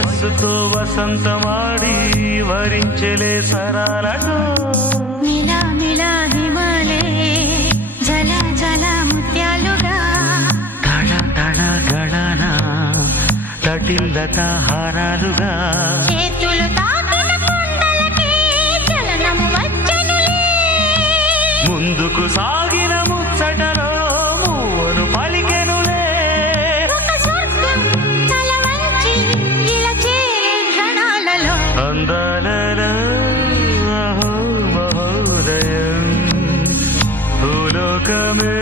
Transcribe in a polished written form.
వయస్సుతో వసంతమాడి వరించెలే సరాలతో మిలా మిలా హిమాలే జల జల ముత్యాలుగా తళ తళ గళన తటిల్లత హారాలుగా చేతులు తాకిన కుండలకి చలనం వచ్చనులే ముందుకు సాగిన ముచ్చటలో మూవను పలికెనులే ఒక స్వర్గం తల వంచి ఇలా చేరే క్షణాలలో అందాలలో అహో మహోదయం భూలోకమే